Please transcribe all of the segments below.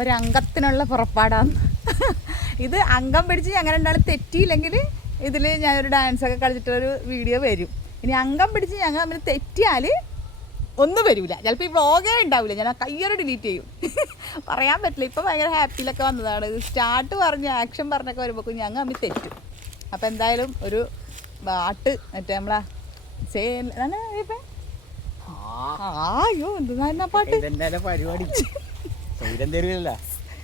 ഒരംഗത്തിനുള്ള പുറപ്പാടാണ്. ഇത് അംഗം പിടിച്ച് അങ്ങനെ രണ്ടാളും തെറ്റിയില്ലെങ്കിൽ ഇതിൽ ഞാനൊരു ഡാൻസൊക്കെ കളിച്ചിട്ടൊരു വീഡിയോ വരും. ഇനി അംഗം പിടിച്ച് ഞങ്ങൾ തമ്മിൽ തെറ്റിയാൽ ഒന്നും വരില്ല. ചിലപ്പോൾ ഈ വ്ളോഗേ ഉണ്ടാവില്ല, ഞാൻ കയ്യോടെ ഡിലീറ്റ് ചെയ്യും. പറയാൻ പറ്റില്ല. ഇപ്പം ഭയങ്കര ഹാപ്പിയിലൊക്കെ വന്നതാണ്. സ്റ്റാർട്ട് പറഞ്ഞ് ആക്ഷൻ പറഞ്ഞൊക്കെ വരുമ്പോൾ ഞങ്ങൾ തമ്മിൽ തെറ്റും. അപ്പം എന്തായാലും ഒരു പാട്ട് മറ്റേ നമ്മളാ അയ്യോ എന്താ പാട്ട് പരിപാടി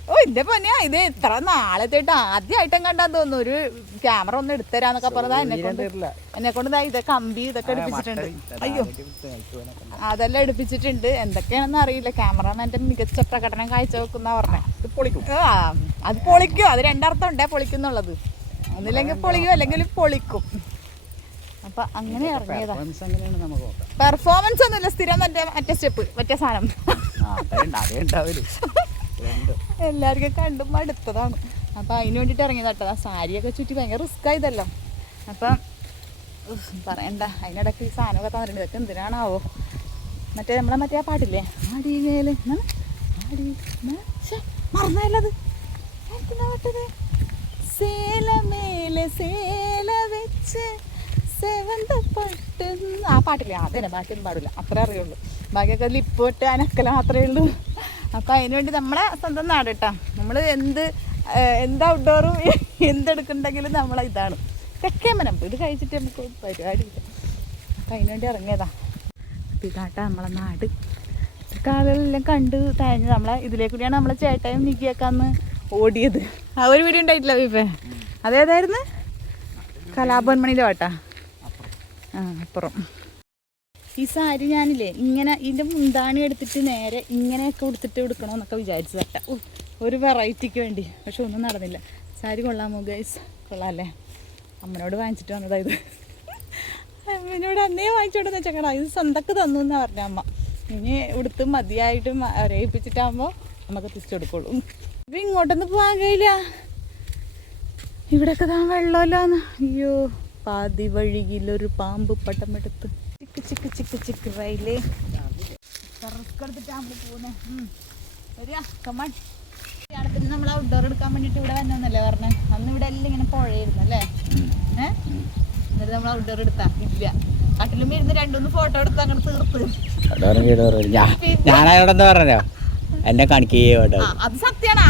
ഓ എൻ്റെ പൊന്നെയാ, ഇത് എത്ര നാളത്തേട്ട് ആദ്യമായിട്ടും കണ്ടാന്ന് തോന്നുന്നു. ഒരു ക്യാമറ ഒന്ന് എടുത്തരാന്നൊക്കെ പറഞ്ഞാൽ എന്നെ കൊണ്ട് ഇത് കമ്പി ഇതൊക്കെ എടുപ്പിച്ചിട്ടുണ്ട്. അയ്യോ അതെല്ലാം എടുപ്പിച്ചിട്ടുണ്ട്. എന്തൊക്കെയാണെന്ന് അറിയില്ല. ക്യാമറമാൻ്റെ മികച്ച പ്രകടനം കാഴ്ചവെക്കുന്ന പറഞ്ഞേ. അത് പൊളിക്കും. അത് രണ്ടർത്ഥം ഉണ്ടേ പൊളിക്കുന്നുള്ളത്. ഒന്നില്ലെങ്കിൽ പൊളിക്കും അല്ലെങ്കിൽ പൊളിക്കും. അപ്പൊ അങ്ങനെ ഇറങ്ങിയതാ. പെർഫോമൻസ് ഒന്നുമില്ല, സ്ഥിരം മറ്റേ സ്റ്റെപ്പ് മറ്റേ സാധനം എല്ലാവർക്കും കണ്ടും അടുത്തതാണ്. അപ്പം അതിന് വേണ്ടിയിട്ട് ഇറങ്ങിയതാട്ടോ. ആ സാരിയൊക്കെ ചുറ്റി ഭയങ്കര റിസ്ക് ആയതല്ലോ. അപ്പം പറയണ്ട, അതിനിടയ്ക്ക് ഈ സാധനമൊക്കെ തന്നിട്ടുണ്ട്. ഇതൊക്കെ എന്തിനാണാവോ? മറ്റേ മറ്റേ ആ പാട്ടില്ലേ, ആടിയേല് മറന്നല്ലത് പാട്ടത് സേലമേലെ സേല വെച്ച് സെവന്ത പട്ട് ആ പാട്ടില്ലേ, അതന്നെ ബാക്കിയൊന്നും പാടില്ല. അത്രേ അറിയുള്ളൂ. ബാക്കിയൊക്കെ ലിപ്പോട്ട് അനക്കല മാത്രമേ ഉള്ളൂ. അപ്പം അതിന് വേണ്ടി നമ്മളെ സ്വന്തം നാട് കേട്ടോ. നമ്മൾ എന്ത് ഔട്ട്ഡോറും എന്തെടുക്കുന്നുണ്ടെങ്കിലും നമ്മളെ ഇതാണ് തെക്കേമനം. ഇത് കഴിച്ചിട്ട് നമുക്ക് പരിപാടിയില്ല. അപ്പം അതിന് വേണ്ടി ഇറങ്ങിയതാ. അപ്പം ഇതാട്ടാ നമ്മളെ നാട്. കാലുകളെല്ലാം കണ്ട് തഴഞ്ഞ് നമ്മളെ ഇതിലേക്കൂടിയാണ് നമ്മളെ ചേട്ടായും നിക്കിയേക്കാന്ന് ഓടിയത്. ആ ഒരു വീഡിയോ ഉണ്ടായിട്ടില്ല ഇപ്പം. അതേതായിരുന്നു? കലാഭവൻ മണിയിലെ പാട്ടാ. അപ്പുറം ഈ സാരി ഞാനില്ലേ ഇങ്ങനെ ഇതിൻ്റെ മുന്താണി എടുത്തിട്ട് നേരെ ഇങ്ങനെയൊക്കെ കൊടുത്തിട്ട് എടുക്കണമെന്നൊക്കെ വിചാരിച്ചതട്ട. ഒരു വെറൈറ്റിക്ക് വേണ്ടി. പക്ഷെ ഒന്നും നടന്നില്ല. സാരി കൊള്ളാമോ ഗൈസ്? കൊള്ളാമല്ലേ? അമ്മനോട് വാങ്ങിച്ചിട്ട് വന്നതായത്. അമ്മനോട് അന്നേ വാങ്ങിച്ചോണ്ടെന്ന് വെച്ചേക്കടാ. ഇത് സ്വന്തക്ക് തന്നു എന്നാണ് പറഞ്ഞ അമ്മ. ഇനി ഇവിടുത്ത് മതിയായിട്ട് അരയിപ്പിച്ചിട്ടാകുമ്പോൾ നമുക്ക് തിരിച്ചെടുക്കുള്ളൂ. ഇപ്പം ഇങ്ങോട്ടൊന്നും പോകാൻ കഴിയില്ല. ഇവിടെയൊക്കെ താൻ വെള്ളമല്ലാന്ന്. അയ്യോ, പാതി വഴിയിലൊരു പാമ്പ് പടമെടുത്ത് ചിക്ക് ചിക്ക് ചിക്ക് ചിക്ക് റയിലേ റിസ്ക് എടുത്തിട്ടാകുമ്പോൾ പോകുന്നത്. വരിക കമാൻ. കല്യാണത്തിന് നമ്മൾ ഔട്ട്ഡോർ എടുക്കാൻ വേണ്ടിയിട്ട് ഇവിടെ വന്നല്ലേ പറഞ്ഞത്. അന്ന് ഇവിടെ എല്ലാം ഇങ്ങനെ പുഴയായിരുന്നു അല്ലേ? എന്നിട്ട് നമ്മൾ ഔട്ട്ഡോർ എടുത്താ ഇല്ല. കട്ടിലും ഇരുന്ന് രണ്ടൊന്ന് ഫോട്ടോ എടുത്ത് അങ്ങനെ തീർത്ത്. എന്നെ കാണിക്കേ. അത് സത്യമാണ്.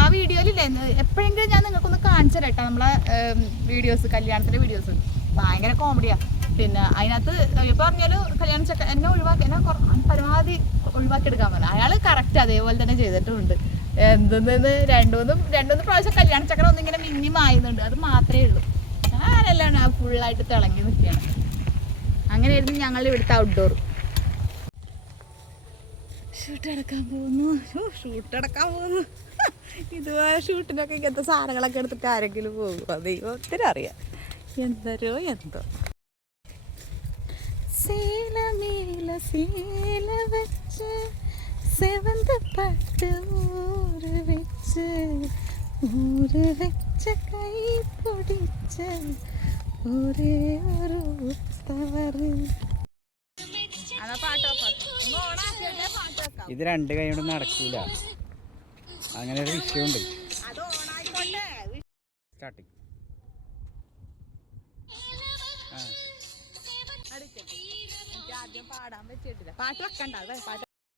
ആ വീഡിയോയിലില്ലേ, എപ്പോഴെങ്കിലും ഞാൻ നിങ്ങൾക്കൊന്ന് കാണിച്ചു തരാം കേട്ടോ. നമ്മളെ വീഡിയോസ്, കല്യാണത്തിൻ്റെ വീഡിയോസ് ഭയങ്കര കോമഡിയാ. പിന്നെ അതിനകത്ത് പറഞ്ഞാലും കല്യാണ ചക്ക എന്നെ ഒഴിവാക്കി, എന്നെ പരമാവധി ഒഴിവാക്കി എടുക്കാൻ പറഞ്ഞു. അയാൾ കറക്റ്റ് അതേപോലെ തന്നെ ചെയ്തിട്ടുമുണ്ട്. എന്തെന്ന് രണ്ടൂന്ന് പ്രാവശ്യം കല്യാണ ചക്ര ഒന്നിങ്ങനെ മിന്നി മായുന്നുണ്ട്. അത് മാത്രമേ ഉള്ളൂ. ഞാനെല്ലാം ഫുള്ളായിട്ട് തിളങ്ങി നിൽക്കുകയാണ്. അങ്ങനെയായിരുന്നു ഞങ്ങളുടെ ഇവിടുത്തെ ഔട്ട്ഡോർ. ഷൂട്ടടക്കാൻ പോകുന്നു. ഇതുപോലെ ഷൂട്ടിനൊക്കെ ഇങ്ങനത്തെ സാധനങ്ങളൊക്കെ എടുത്തിട്ട് ആരെങ്കിലും പോകും. ദൈവത്തിന് അറിയാം. എന്തോ സേലമേല സേല വെച്ച് സെവന്ത പട്ട് ഊര് വെച്ച് കൈ പൊടിച്ച് ഒരേ ഒരു ഉത്തവറ്. ഇത് രണ്ട് കൈ കൊണ്ട് നടക്കൂല. അങ്ങനെ ഒരു വിഷയമുണ്ട്. സ്റ്റാർട്ടിങ്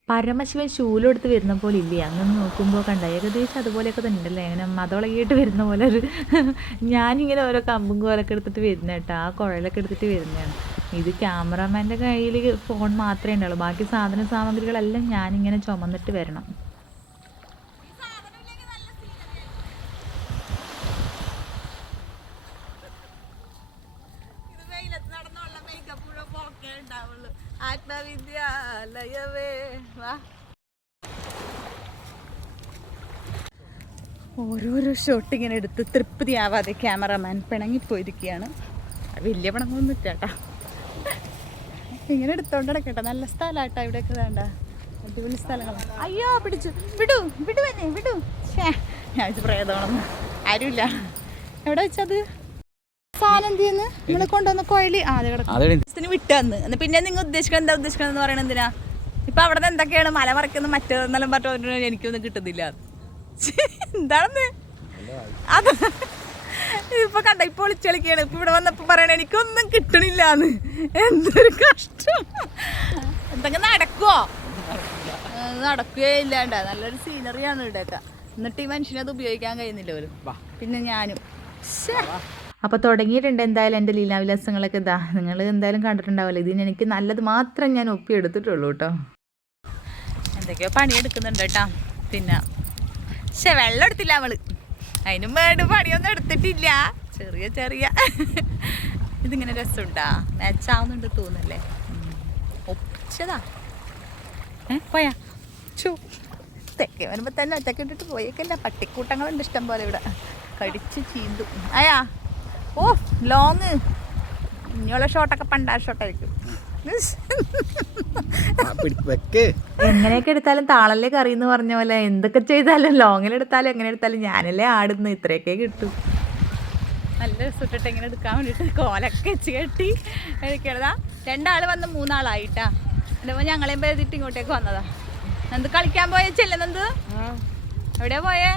പരമശിവൻ ശൂലെടുത്ത് വരുന്ന പോലെ ഇല്ലേ? അങ്ങനെ നോക്കുമ്പോൾ കണ്ട ഏകദേശം അതുപോലെയൊക്കെ തന്നെ ഉണ്ടല്ലേ? അങ്ങനെ മതളകിയിട്ട് വരുന്ന പോലെ ഒരു ഞാനിങ്ങനെ ഓരോ കമ്പും കോലൊക്കെ എടുത്തിട്ട് വരുന്ന കേട്ടോ. ആ കുഴലൊക്കെ എടുത്തിട്ട് വരുന്നതാണ്. ഇത് ക്യാമറാമാൻ്റെ കയ്യിൽ ഫോൺ മാത്രമേ ഉണ്ടാവുള്ളൂ. ബാക്കി സാമഗ്രികളെല്ലാം ഞാനിങ്ങനെ ചുമന്നിട്ട് വരണം. ആത്മവിദ്യാലയവേ വാ. ഓരോരോ ഷോട്ട് ഇങ്ങനെ എടുത്ത് തൃപ്തിയാവാതെ ക്യാമറമാൻ പിണങ്ങിപ്പോയിരിക്കുകയാണ്. വലിയ പിണങ്ങൊന്നും ഇട്ടാ. ഇങ്ങനെ എടുത്തോണ്ട് നടക്കട്ടെ. നല്ല സ്ഥലമാട്ടോ ഇവിടെയൊക്കെ. വേണ്ട അടിപൊളി സ്ഥലങ്ങളാണ്. അയ്യോ പിടിച്ചു. വിടു തന്നെ വിടു. ഞാൻ വെച്ച് പ്രേതമാണെന്ന്. ആരുമില്ല. എവിടെ വെച്ചത് സാധനം? എന്ത് ചെയ്യുന്നു നിങ്ങൾ കൊണ്ടുവന്ന കോയില്? ആദ്യം വിട്ടന്ന്. പിന്നെ നിങ്ങൾ ഉദ്ദേശിക്കണം ഉദ്ദേശിക്കണം എന്ന് പറയണത് എന്തിനാ? ഇപ്പൊ അവിടെ നിന്ന് എന്തൊക്കെയാണ് മല മറയ്ക്കുന്ന മറ്റേതെന്നെല്ലാം പറഞ്ഞിട്ട് എനിക്കൊന്നും കിട്ടുന്നില്ല. എന്താണെന്ന് അത് ഇപ്പൊ കണ്ട ഇപ്പൊ ഒളിച്ചളിക്കാണ്. ഇപ്പൊ ഇവിടെ വന്നപ്പോ പറയണ എനിക്കൊന്നും കിട്ടണില്ലാന്ന്. എന്തൊരു കഷ്ടം. എന്തെങ്കിലും നടക്കുവോ? നടക്കുകയേ ഇല്ലാണ്ട. നല്ലൊരു സീനറിയാണ് ഇവിടെയൊക്കെ. എന്നിട്ട് ഈ മനുഷ്യനത് ഉപയോഗിക്കാൻ കഴിയുന്നില്ല പോലും. പിന്നെ ഞാനും അപ്പോൾ തുടങ്ങിയിട്ടുണ്ട് എന്തായാലും എൻ്റെ ലീലാവിലാസങ്ങളൊക്കെ. ഇതാ നിങ്ങൾ എന്തായാലും കണ്ടിട്ടുണ്ടാവില്ല. ഇതിന് എനിക്ക് നല്ലത് മാത്രം ഞാൻ ഒപ്പിയെടുത്തിട്ടുള്ളൂ കേട്ടോ. എന്തൊക്കെയോ പണിയെടുക്കുന്നുണ്ട് കേട്ടോ. പിന്നെ വെള്ളം എടുത്തില്ല അവള്. അതിനും വേണ്ട പണിയൊന്നും എടുത്തിട്ടില്ല. ചെറിയ ചെറിയ ഇതിങ്ങനെ രസമുണ്ടാ, മാച്ചാവുന്നുണ്ട് തോന്നല്ലേ. ഒപ്പിച്ചതാ. പോയാ തെക്കേ വരുമ്പോ തന്നെ ഒറ്റക്ക് ഇട്ടിട്ട് പോയേക്കല്ല. പട്ടിക്കൂട്ടങ്ങളുണ്ട് ഇഷ്ടം പോലെ ഇവിടെ. കടിച്ച് ചീന്തു. അയാ ഓ ലോങ് ഇനിയുള്ള ഷോട്ടൊക്കെ പണ്ടാ ഷോട്ടായിരിക്കും. എങ്ങനെയൊക്കെ എടുത്താലും താളല്ലേ കറി എന്ന് പറഞ്ഞ പോലെ എന്തൊക്കെ ചെയ്താലും ലോങ്ങിലെടുത്താലും എങ്ങനെ എടുത്താലും ഞാനല്ലേ ആടുന്നു. ഇത്രയൊക്കെ കിട്ടും. നല്ല രസമിട്ടിട്ട് ഇങ്ങനെ എടുക്കാൻ വേണ്ടിയിട്ട് കോലൊക്കെ വെച്ച് കെട്ടി എടുക്കണതാ. 2 ആള് വന്ന് 3 ആളായിട്ടാ. എൻ്റെ ഞങ്ങളെയും പേരിട്ട് ഇങ്ങോട്ടേക്ക് വന്നതാ. നന്ദു കളിക്കാൻ പോയച്ചല്ലേ നന്ദു? എവിടെയാ പോയേ?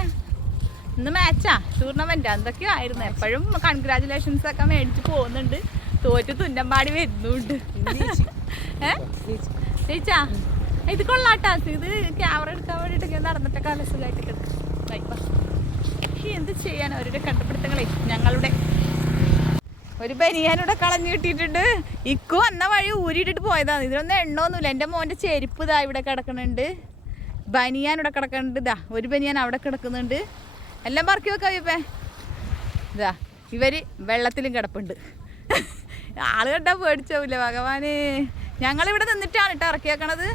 ഇന്ന് മാച്ചാ, ടൂർണമെൻറ്റാ, എന്തൊക്കെയോ ആയിരുന്നു. എപ്പോഴും കൺഗ്രാജുലേഷൻസ് ഒക്കെ മേടിച്ച് പോകുന്നുണ്ട്. തോറ്റ് തുന്നമ്പാടി വരുന്നുണ്ട്. ജയിച്ചാ? ഇത് കൊള്ളാട്ടാ. ഇത് ക്യാമറ എടുക്കാൻ വേണ്ടിയിട്ടൊക്കെ നടന്നിട്ടൊക്കെ നല്ല സുഖമായിട്ടൊക്കെ എന്ത് ചെയ്യാൻ അവരുടെ കണ്ടുപിടുത്തങ്ങളെ. ഞങ്ങളുടെ ഒരു ബനിയാനൂടെ കളഞ്ഞു കിട്ടിയിട്ടുണ്ട്. ഇക്കു വന്ന വഴി ഊരിയിട്ടിട്ട് പോയതാണ്. ഇതിനൊന്നും എണ്ണമൊന്നുമില്ല. എൻ്റെ മോൻ്റെ ചെരുപ്പ് ഇതാ ഇവിടെ കിടക്കുന്നുണ്ട്. ബനിയാൻ ഇവിടെ കിടക്കുന്നുണ്ട്. ഇതാ ഒരു ബനിയാൻ അവിടെ കിടക്കുന്നുണ്ട്. എല്ലാം പറക്കി വെക്കാം ഇപ്പേ. ഇതാ ഇവർ വെള്ളത്തിലും കിടപ്പുണ്ട്. ആള് കണ്ടാൽ പേടിച്ചാവില്ല ഭഗവാന്. ഞങ്ങളിവിടെ നിന്നിട്ടാണ് കേട്ടോ ഇറക്കി വെക്കണത്.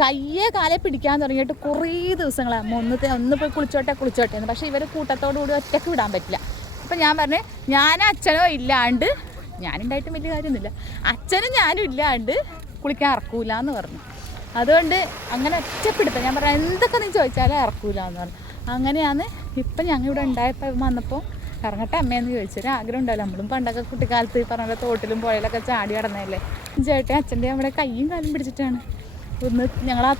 കയ്യെ കാലെ പിടിക്കാൻ തുടങ്ങിയിട്ട് കുറേ ദിവസങ്ങളാണ്. ഒന്ന് പോയി കുളിച്ചോട്ടെ എന്ന്. പക്ഷേ ഇവർ കൂട്ടത്തോടു കൂടി ഒറ്റയ്ക്ക് വിടാൻ പറ്റില്ല. അപ്പം ഞാൻ പറഞ്ഞു, ഞാനും അച്ഛനോ ഇല്ലാണ്ട്, ഞാനുണ്ടായിട്ടും വലിയ കാര്യമൊന്നുമില്ല, അച്ഛനും ഞാനും ഇല്ലാണ്ട് കുളിക്കാൻ ഇറക്കൂല എന്ന് പറഞ്ഞു. അതുകൊണ്ട് അങ്ങനെ ഒറ്റപ്പെടുത്താം. ഞാൻ പറഞ്ഞു എന്തൊക്കെ നീ ചോദിച്ചാലും ഇറക്കൂല എന്ന് പറഞ്ഞു. അങ്ങനെയാണ് ഇപ്പം ഞങ്ങൾ ഇവിടെ ഉണ്ടായപ്പോൾ വന്നപ്പോൾ ഇറങ്ങട്ടെ അമ്മയെന്ന് ചോദിച്ചൊരു ആഗ്രഹം ഉണ്ടാവില്ല. നമ്മളും പണ്ടൊക്കെ കുട്ടിക്കാലത്ത് ഈ പറഞ്ഞ തോട്ടിലും പുഴയിലൊക്കെ ചാടി കിടന്നതല്ലേ. ചേട്ടൻ അച്ഛൻ്റെ നമ്മുടെ കയ്യും കാലും പിടിച്ചിട്ടാണ് ഒന്ന് ഞങ്ങൾ ആ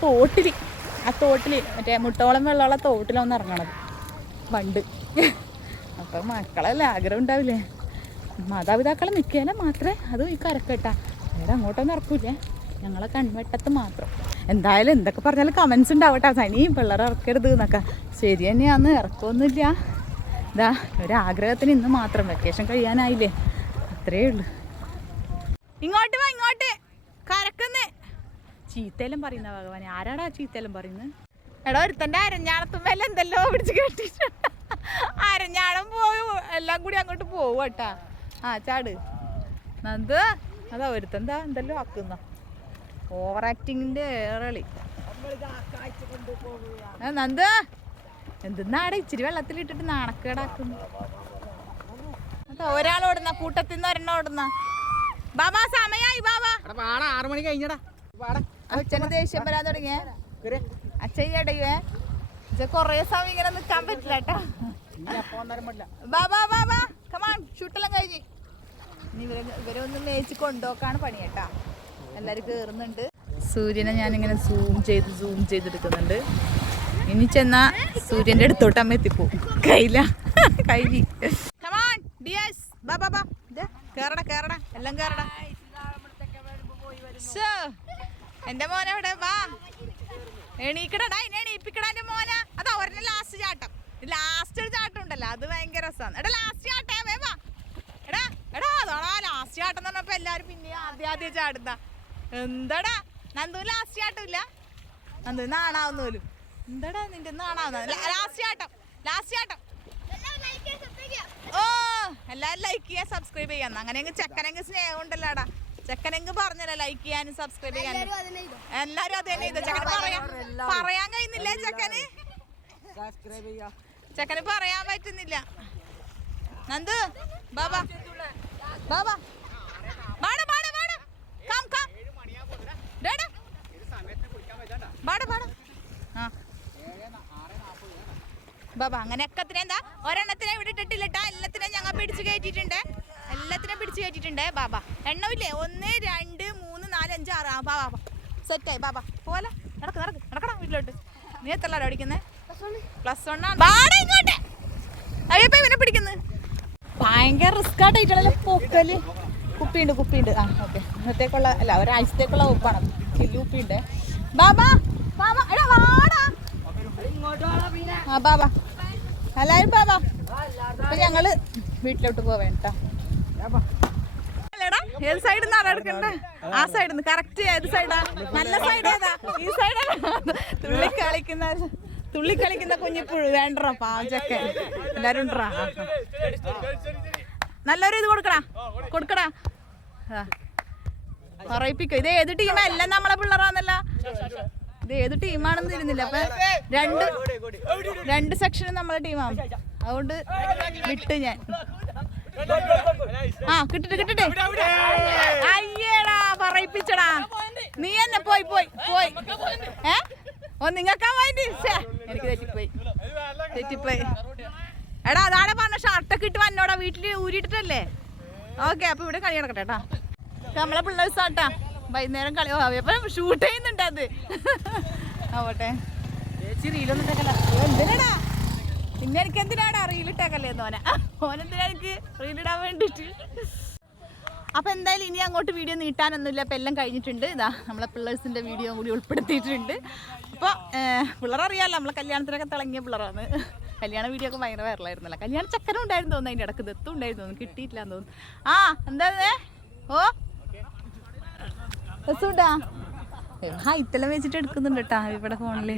തോട്ടിൽ മറ്റേ മുട്ടോളം വെള്ളമുള്ള തോട്ടിലൊന്ന് ഇറങ്ങണത് പണ്ട്. അപ്പം മക്കളല്ലേ ആഗ്രഹം ഉണ്ടാവില്ലേ. മാതാപിതാക്കളെ നിൽക്കാനും മാത്രമേ അതും ഈ കരക്കെട്ടാ. വേറെ അങ്ങോട്ടൊന്നും ഇറക്കൂലേ. ഞങ്ങളെ കൺവെട്ടത്ത് മാത്രം. എന്തായാലും എന്തൊക്കെ പറഞ്ഞാലും കമൻസ് ഉണ്ടാവട്ടെ. സനിയും പിള്ളേരെ ഇറക്കരുത് എന്നൊക്കെ. ശരി തന്നെയാന്ന്, ഇറക്കുമൊന്നുമില്ല. ഇതാ ഒരാഗ്രഹത്തിന് ഇന്ന് മാത്രം. വെക്കേഷൻ കഴിയാനായില്ലേ, അത്രയേ ഉള്ളൂ. ഇങ്ങോട്ട് വാ, ഇങ്ങോട്ട് കരക്കുന്നേ. ചീത്തയെല്ലാം പറയുന്ന ഭഗവാനെ. ആരാടാ ചീത്തയെല്ലാം പറയുന്നത്? എടാ ഒരുത്തൻ്റെ അരഞ്ഞാണത്തുമ്മേലെ എന്തെല്ലോ പിടിച്ച് കെട്ടിട്ടുണ്ട്. അരഞ്ഞാണം പോയി എല്ലാം കൂടി അങ്ങോട്ട് പോവും കേട്ടാ. ചാട് നന്ദു. അതാ ഒരുത്തെന്താ എന്തെല്ലോ ആക്കുന്ന ഓവർ ആക്ടിങ്ങിൻ്റെ ഏറളി. നന്ദു എന്തെന്നാടെ ഇച്ചിരി വെള്ളത്തിലിട്ടിട്ട് നാണക്കേടാക്കുന്നു. ഒരാളോടുന്ന കൂട്ടത്തിൽ നിന്ന് ഒരെണ്ണം ഓടുന്ന. ബാബാ സമയായി ബാബാ. 6 മണി കഴിഞ്ഞടാ. അച്ഛന് ദേഷ്യം വരാൻ തുടങ്ങിയേ. അച്ഛൻ ഇടയുവേ കൊറേ സമയം ഇങ്ങനെ നിക്കാൻ പറ്റില്ല കേട്ടാ. ബാബാ ബാബാ കമാൺ. ഷൂട്ടെല്ലാം കഴിഞ്ഞ് ഇനി ഇവരെ ഒന്ന് മേച്ച് കൊണ്ടുപോക്കാണ് പണി കേട്ടാ. എല്ലാവരും കേറുന്നുണ്ട്. സൂര്യനെ ഞാനിങ്ങനെ സൂം ചെയ്തെടുക്കുന്നുണ്ട്. ഇനി ചെന്നാ സൂര്യന്റെ അടുത്തോട്ട് അമ്മ എത്തിപ്പോവും. കഴിഞ്ഞ കേറട എല്ലാം കേറട. എന്റെ മോനെവിടെ വാ. എണീക്കടാ എണീപ്പിക്കടാ എന്റെ മോനെ. അതാ ഒരെണ്ണം ലാസ്റ്റ് ചാട്ടം. ലാസ്റ്റ് ഒരു ചാട്ടം ഉണ്ടല്ലോ, അത് ഭയങ്കര രസമാണ്. എടാ ലാസ്റ്റ് ചാട്ടേ വേവാ. എടാ അതാടാ ലാസ്റ്റ് ചാട്ടം എന്ന് പറഞ്ഞപ്പോ എല്ലാരും പിന്നെ ആദ്യം ചാടുന്ന. എന്താടാ നന്ദു ലാസ്റ്റ് ചാട്ടമില്ല. നന്ദു നാണാവുന്ന പോലും. എന്താടാ നിന്റെ നാണാവുന്ന ലാസ്റ്റ് ചാട്ടം. ഓ എല്ലാരും ലൈക്ക് ചെയ്യാൻ സബ്സ്ക്രൈബ് ചെയ്യാൻ. അങ്ങനെയെങ്കിൽ ചെക്കനെങ്കിൽ സ്നേഹം ഉണ്ടല്ലോടാ. ചെക്കനെങ്കിൽ പറഞ്ഞല്ലോ ലൈക്ക് ചെയ്യാനും സബ്സ്ക്രൈബ് ചെയ്യാനും. എല്ലാരും അത് തന്നെ ചെയ്തു. ചെക്കന് പറയാൻ കഴിയുന്നില്ലേ? ചെക്കന് പറയാൻ പറ്റുന്നില്ല. നന്ദു ബാബാ ബാബാ ബാബാ അങ്ങനെയൊക്കെ എന്താ ഒരെണ്ണത്തിനെ ഇവിടെ ഇട്ടിട്ടില്ലട്ടാ. എല്ലാത്തിനെയും ഞങ്ങൾ പിടിച്ചു കയറ്റിട്ടുണ്ട്. ബാബാ എണ്ണമില്ലേ? 1 2 3 4 5 6. ബാബാ സെറ്റായി. ബാബാ പോലെ നടക്കടാ വീട്ടിലോട്ട്. നീ എത്രല്ലോ പഠിക്കുന്നേ? +1 ഇങ്ങോട്ട് അയ്യപ്പ ഇവനെ പിടിക്കുന്നു. ഭയങ്കര റിസ്ക് ആയിട്ടാണല്ലോ പൊക്കല്. കുപ്പിയുണ്ട്. ആ ഓക്കെ. ഇന്നത്തേക്കുള്ള അല്ല ഒരാഴ്ചത്തേക്കുള്ള ഉപ്പാണ്. ചില്ലി ഉപ്പിണ്ട്. ബാബാ എടാ വാടാ. ആ ബാബാ എല്ലാരും ബാബാ. അപ്പൊ ഞങ്ങള് വീട്ടിലോട്ട് പോവേണ്ട. ഏത് സൈഡിൽ നിന്നാണ് എടുക്കണ്ടേ? ആ സൈഡിൽ നിന്ന്. കറക്റ്റ് ഏത് സൈഡാ? നല്ല സൈഡ് ഏതാ? ഈ സൈഡാ. തുള്ളി കളിക്കുന്ന കുഞ്ഞിപ്പുഴു വേണ്ടോ പാവച്ചൊക്കെ എല്ലാരും ഉണ്ടോ? നല്ലൊരു ഇത് കൊടുക്കടാ. പറയിപ്പിക്കും. ഇത് ഏത് ടീമാ? എല്ലാം നമ്മളെ പിള്ളേരാന്നല്ല. ഇത് ഏത് ടീമാണെന്ന് തിരുന്നില്ല. അപ്പൊ രണ്ട് സെക്ഷനും നമ്മളെ ടീമാണ്. അതുകൊണ്ട് വിട്ട് ഞാൻ. ആ കിട്ടിട്ട് അയ്യേടാ പറയിപ്പിച്ചടാ. നീ തന്നെ പോയി നിങ്ങൾക്കാ വേണ്ടി. എനിക്ക് തെറ്റിപ്പോയി. എടാ അതാണ് പറഞ്ഞ ഷർട്ടൊക്കെ ഇട്ട് വന്നോടാ. വീട്ടില് ഊരിയിട്ടല്ലേ? ഓക്കെ. അപ്പൊ ഇവിടെ കളി നടക്കട്ടെ കേട്ടാ. നമ്മളെ പിള്ളേർസാട്ടാ വൈകുന്നേരം കളി. അപ്പം ഷൂട്ട് ചെയ്യുന്നുണ്ട് അത്. ആവട്ടെ. ചേച്ചി റീലൊന്നും ഇട്ടേക്കല്ല. എന്തിനാടാ പിന്നെ എനിക്ക് എന്തിനാടാ റീലിട്ടേക്കല്ലേ ഓനെന്തിനാ എനിക്ക് റീലിടാൻ വേണ്ടിട്ട്. അപ്പൊ എന്തായാലും ഇനി അങ്ങോട്ട് വീഡിയോ നീട്ടാനൊന്നുമില്ല. അപ്പൊ എല്ലാം കഴിഞ്ഞിട്ടുണ്ട്. ഇതാ നമ്മളെ പിള്ളേഴ്സിന്റെ വീഡിയോ കൂടി ഉൾപ്പെടുത്തിയിട്ടുണ്ട്. അപ്പോൾ പിള്ളേരറിയാമല്ലോ നമ്മളെ കല്യാണത്തിനൊക്കെ തിളങ്ങിയ പിള്ളേരാണ്. കല്യാണ വീഡിയോ ഒക്കെ ഭയങ്കര വൈറലായിരുന്നല്ലോ. കല്യാണ ചക്കരം ഉണ്ടായിരുന്നു തോന്നുന്നു. അതിൻ്റെ ഇടക്ക് ദത്തും ഉണ്ടായിരുന്നു തോന്നുന്നു. കിട്ടിയിട്ടില്ലാന്ന് തോന്നുന്നു. ആ എന്താ രസമുണ്ടാ? ഇതെല്ലാം വെച്ചിട്ട് എടുക്കുന്നുണ്ട് കേട്ടാ ഇവിടെ ഫോണില്.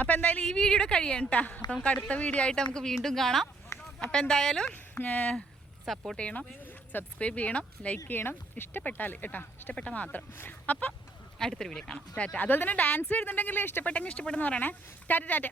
അപ്പം എന്തായാലും ഈ വീഡിയോയുടെ കഴിയണം കേട്ടാ. അപ്പം നമുക്ക് അടുത്ത വീഡിയോ ആയിട്ട് നമുക്ക് വീണ്ടും കാണാം. അപ്പം എന്തായാലും സപ്പോർട്ട് ചെയ്യണം, സബ്സ്ക്രൈബ് ചെയ്യണം, ലൈക്ക് ചെയ്യണം. ഇഷ്ടപ്പെട്ടാൽ കേട്ടാ, ഇഷ്ടപ്പെട്ടാൽ മാത്രം. അപ്പം അടുത്തൊരു വീഡിയോ കാണാം. ടാറ്റ. അതുപോലെ തന്നെ ഡാൻസ് വരുന്നുണ്ടെങ്കിൽ ഇഷ്ടപ്പെട്ടെങ്കിൽ ഇഷ്ടപ്പെടുന്ന പറയണേ. ടാറ്റ.